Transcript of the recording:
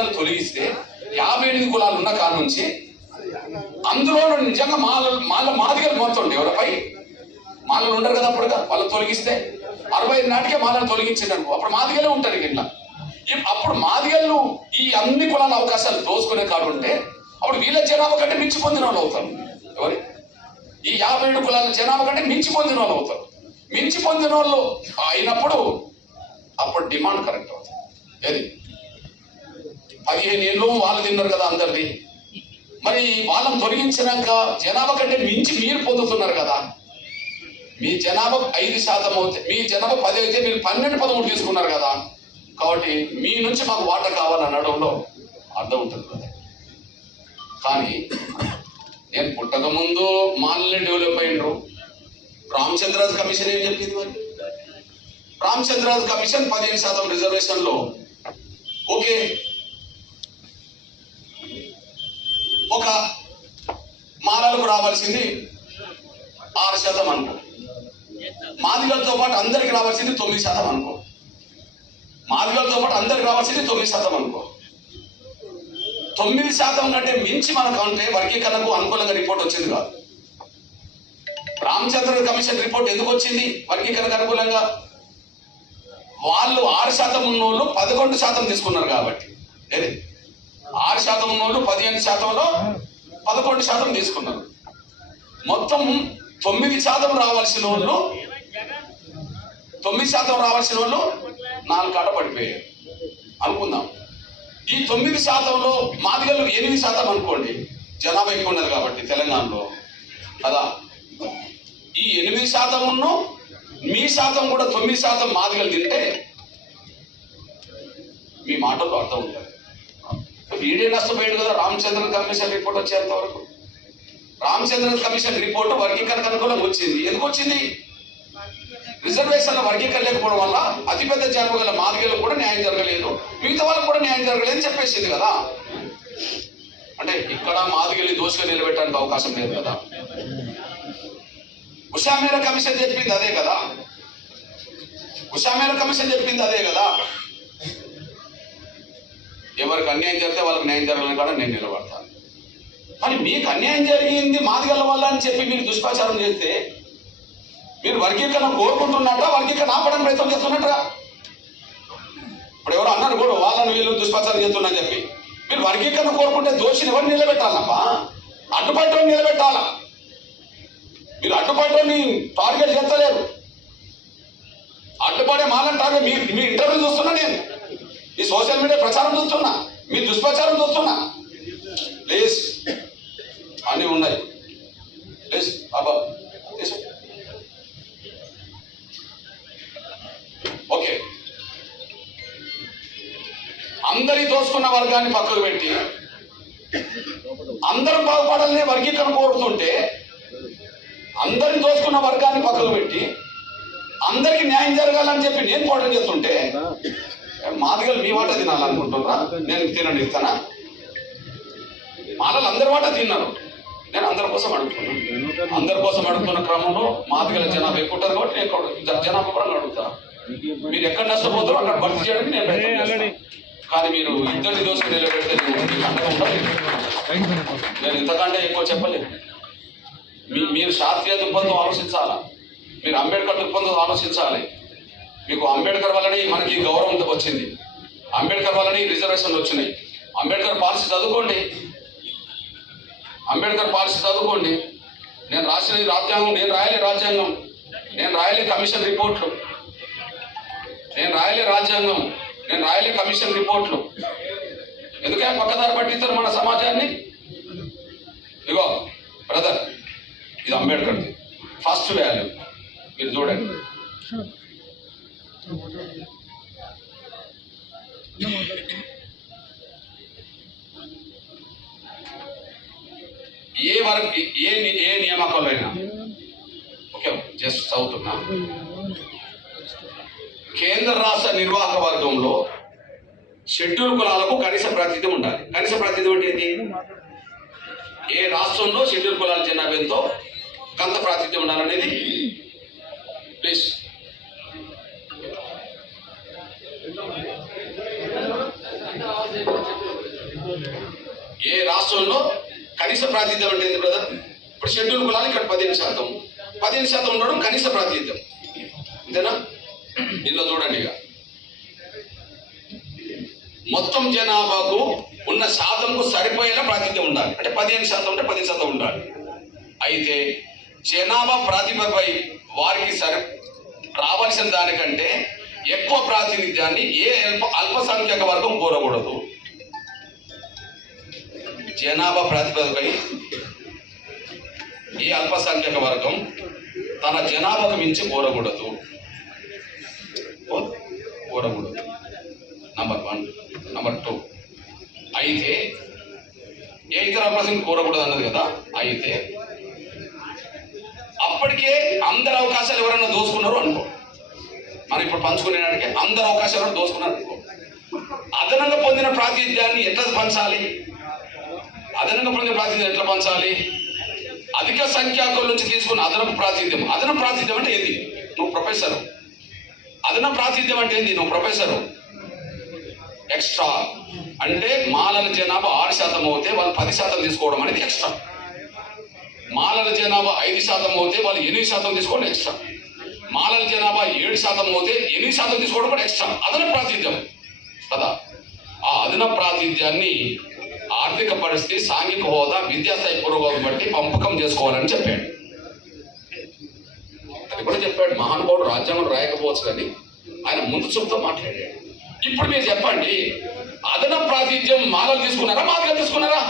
మాలను తొలగిస్తే 58 కులాలు ఉన్న కాడ నుంచి అందులో నిజంగా మాదిగలు మొత్తం ఎవరిపై మాలలు ఉండరు కదా అప్పుడుగా వాళ్ళు తొలగిస్తే 65 నాటికే మాలను తొలగించారు అప్పుడు మాదిగలే ఉంటారు ఇట్లా. అప్పుడు మాదిగలు ఈ అన్ని కులాల అవకాశాలు దోసుకునే కాడు ఉంటే అప్పుడు వీళ్ళ జనాభా కంటే మించి పొందిన వాళ్ళు అవుతారు. ఎవరి ఈ 57 కులాల జనాభా కంటే మించి పొందిన వాళ్ళు అవుతారు. మించి పొందిన వాళ్ళు అయినప్పుడు అప్పుడు డిమాండ్ కరెక్ట్ అవుతుంది. ఏది 15 ఏళ్ళు వాళ్ళు తిన్నారు కదా అందరిది. మరి వాళ్ళని తొలగించినాక జనాభా కంటే మించి మీరు పొందుతున్నారు కదా. మీ జనాభా 5% అవుతే మీ జనాభా 10 అయితే మీరు 12-13 తీసుకున్నారు కదా. కాబట్టి మీ నుంచి మాకు వాటా కావాలనడంలో అర్థం ఉంటుంది కదా. కానీ నేను పుట్టక ముందు మాల్ని డెవలప్ అయినరు. రామచంద్రరాజు కమిషన్ ఏం చెప్పింది? మరి రామచంద్రరాజు కమిషన్ 15% రిజర్వేషన్లో ఓకే, ఒక మాలలకు రావాల్సింది 6% అనుకో, మాదిగలతో పాటు అందరికి రావాల్సింది 9% అనుకో, మాదిగలతో పాటు అందరికి రావాల్సింది 9% అనుకో. 9% కంటే మించి మనకు అంటే వర్గీకరణకు అనుకూలంగా రిపోర్ట్ వచ్చింది కాదు. రామచంద్ర కమిషన్ రిపోర్ట్ ఎందుకు వచ్చింది వర్గీకరణకు అనుకూలంగా? వాళ్ళు 6% ఉన్నోళ్ళు 11% తీసుకున్నారు కాబట్టి. ఏది 6% ఉన్నోళ్ళు 15%లో 11% తీసుకున్నారు. మొత్తం 9% రావాల్సిన వాళ్ళు 9% రావాల్సిన వాళ్ళు 4 కాట పడిపోయారు అనుకుందాం. ఈ 9%లో మాదిగలు 8% అనుకోండి, జనాభా ఎక్కువ ఉన్నది కాబట్టి తెలంగాణలో కదా. ఈ 8% మీ శాతం కూడా 9% మాదిగలు తింటే మీ మాటల్లో అర్థం ఉంటుంది. వీడే నష్టపోయాడు కదా. రామచంద్ర కమిషన్ రిపోర్ట్ వచ్చేంత వరకు రామచంద్ర కమిషన్ రిపోర్ట్ వర్గీకరణకు అనుకూలంగా వచ్చింది. ఎందుకు వచ్చింది? రిజర్వేషన్ల వర్గీకరణ లేకపోవడం వల్ల అతిపెద్ద జనాభా గల మాదిగలకు కూడా న్యాయం జరగలేదు, మిగతా వాళ్ళకు కూడా న్యాయం జరగలేదు అని చెప్పేసింది కదా. అంటే ఇక్కడ మాదిగల్ని దోషుగా నిలబెట్టడానికి అవకాశం లేదు కదా. ఉషామేర కమిషన్ చెప్పింది అదే కదా. ఉషామేర కమిషన్ చెప్పింది అదే కదా. ఎవరికి అన్యాయం జరిగితే వాళ్ళకి న్యాయం జరగాలని కూడా నేను నిలబడతాను. కానీ మీకు అన్యాయం జరిగింది మాదిగల వల్ల అని చెప్పి మీరు దుష్ప్రచారం చేస్తే మీరు వర్గీకరణ కోరుకుంటున్నట్ట, వర్గీకరణ ఆపడానికి ప్రయత్నం చేస్తున్నట్టుగా. ఇప్పుడు ఎవరు అన్నారు కూడా వాళ్ళని వీళ్ళు దుష్ప్రచారం చేస్తున్నా చెప్పి. మీరు వర్గీకరణ కోరుకుంటే దోషిని ఎవరిని నిలబెట్టాలప్ప? అడ్డుపడ్డోని నిలబెట్టాలా. మీరు అడ్డుపడ్డోని టార్గెట్ చేస్తలేరు. అడ్డుపడే మాలని టార్గెట్ మీ ఇంటర్వ్యూ చూస్తున్నా, నేను ఈ సోషల్ మీడియా ప్రచారం చూస్తున్నా, మీ దుష్ప్రచారం చూస్తున్నా. ప్లీజ్ అన్నీ ఉన్నాయి. Please Baba okay. అందరి దోచుకున్న వర్గాన్ని పక్కకు పెట్టి అందరూ బాగుపడాలని వర్గీకరణ కోరుతుంటే, అందరిని దోచుకున్న వర్గాన్ని పక్కకు పెట్టి అందరికి న్యాయం జరగాలని చెప్పి నేను పోవడం చేస్తుంటే మాదిగలు మీ వాట తినాలనుకుంటున్నా. నేను తినండి ఇస్తానా? మాలలు అందరి వాట తిన్నారు. నేను అందరి కోసం అడుగుతున్నాను. అందరి కోసం అడుగుతున్న క్రమంలో మాదిగల జనాభా ఎక్కువ ఉంటుంది కాబట్టి నేను జనాభా కూడా అడుగుతా. మీరు ఎక్కడ నష్టపోతారో అక్కడ భర్తీ చేయడానికి నేను ప్రయత్నం చేస్తాను. కానీ మీరు ఇద్దరిని దోసుకుని నిలబెడితే నేను ఇంతకంటే ఎక్కువ చెప్పలేదు. మీరు శాస్త్రీయ దృక్పథం ఆలోచించాలా, మీరు అంబేద్కర్ దృక్పథం ఆలోచించాలి. మీకు అంబేద్కర్ వల్లనే మనకి గౌరవం వచ్చింది, అంబేద్కర్ వల్లనే రిజర్వేషన్లు వచ్చినాయి. అంబేద్కర్ పాలసీ చదువుకోండి, అంబేద్కర్ పాలసీ చదువుకోండి. నేను రాసిన రాజ్యాంగం, నేను రాయలే రాజ్యాంగం, నేను రాయలే కమిషన్ రిపోర్ట్లు, నేను రాయలే రాజ్యాంగం, నేను రాయలే కమిషన్ రిపోర్ట్లు. ఎందుకే పక్కదారి పట్టిస్తారు మన సమాజాన్ని? ఇగో బ్రదర్, ఇది అంబేద్కర్ది ఫస్ట్ వాల్యూ, మీరు చూడండి. ఏ నియామకాలైనా ఓకే, జస్ట్ చదువుతున్నా. కేంద్ర రాష్ట్ర నిర్వాహక వర్గంలో షెడ్యూల్ కులాలకు కనీస ప్రాతినిధ్యం ఉండాలి. కనీస ప్రాతినిధ్యం అంటే ఏంటి? ఏ రాష్ట్రంలో షెడ్యూల్ కులాల జనాభా ఎంతో కంత ప్రాతినిధ్యం ఉండాలనేది. ప్లీజ్ ఏ రాష్ట్రంలో కనీస ప్రాతినిధ్యం అంటే ఏంటి బ్రదర్? ఇప్పుడు షెడ్యూల్ కులాలు ఇక్కడ 15% ఉండడం కనీస ప్రాతినిధ్యం, అంతేనా? ఇందులో చూడండి, ఇక మొత్తం జనాభాకు ఉన్న శాతంకు సరిపోయేలా ప్రాతినిధ్యం ఉండాలి. అంటే 15% ఉంటే 10% ఉండాలి. అయితే జనాభా ప్రాతిపదికపై వారికి రావాల్సిన దానికంటే ఎక్కువ ప్రాతినిధ్యాన్ని ఏ అల్పసంఖ్యాక వర్గం కోరకూడదు. జనాభా ప్రాతిపదికపై ఏ అల్పసంఖ్యాక వర్గం తన జనాభాకు మించి కోరకూడదు. నంబర్ 1. నంబర్ 2, అయితే ఏ ఇతర అవకాశం కోరకూడదు అన్నది కదా. అయితే అప్పటికే అందరు అవకాశాలు ఎవరైనా దోచుకున్నారు అనుకో, మనం ఇప్పుడు పంచుకునేటికి అందరు అవకాశాలు దోచుకున్నారు అనుకో, అదనంగా పొందిన ప్రాతినిధ్యాన్ని ఎట్లా పంచాలి? ఎట్లా పంచాలి? అధిక సంఖ్యాకుల నుంచి తీసుకున్న అదనపు ప్రాతినిధ్యం అంటే ఏంది? నువ్వు ప్రొఫెసర్. అదనపు ప్రాతినిధ్యం అంటే ఏంది? నువ్వు ప్రొఫెసరు. ఎక్స్ట్రా అంటే మాలల జనాభా 6% అవుతే వాళ్ళు 10% తీసుకోవడం అనేది ఎక్స్ట్రా. మాలల జనాభా 5% అవుతే వాళ్ళు 8% తీసుకోవడం ఎక్స్ట్రా. మాలల జనాభా 7% అవుతే 8% తీసుకోవడం కూడా ఎక్స్ట్రా. అదనపు ప్రాతినిధ్యం కదా. ఆ అదనపు ప్రాతినిధ్యాన్ని ఆర్థిక పరిస్థితి, సాంఘిక హోదా, విద్యాస్థాయి పురోగతి బట్టి పంపకం చేసుకోవాలని చెప్పాడు. అది కూడా చెప్పాడు. మహానుభావుడు రాజ్యాంగం రాయకపోవచ్చు కానీ ఆయన ముందు చూపుతో మాట్లాడాడు. ఇప్పుడు మీరు చెప్పండి, అదనపు ప్రాతినిధ్యం మాలలు తీసుకున్నారా, మాదిగలు తీసుకున్నారా?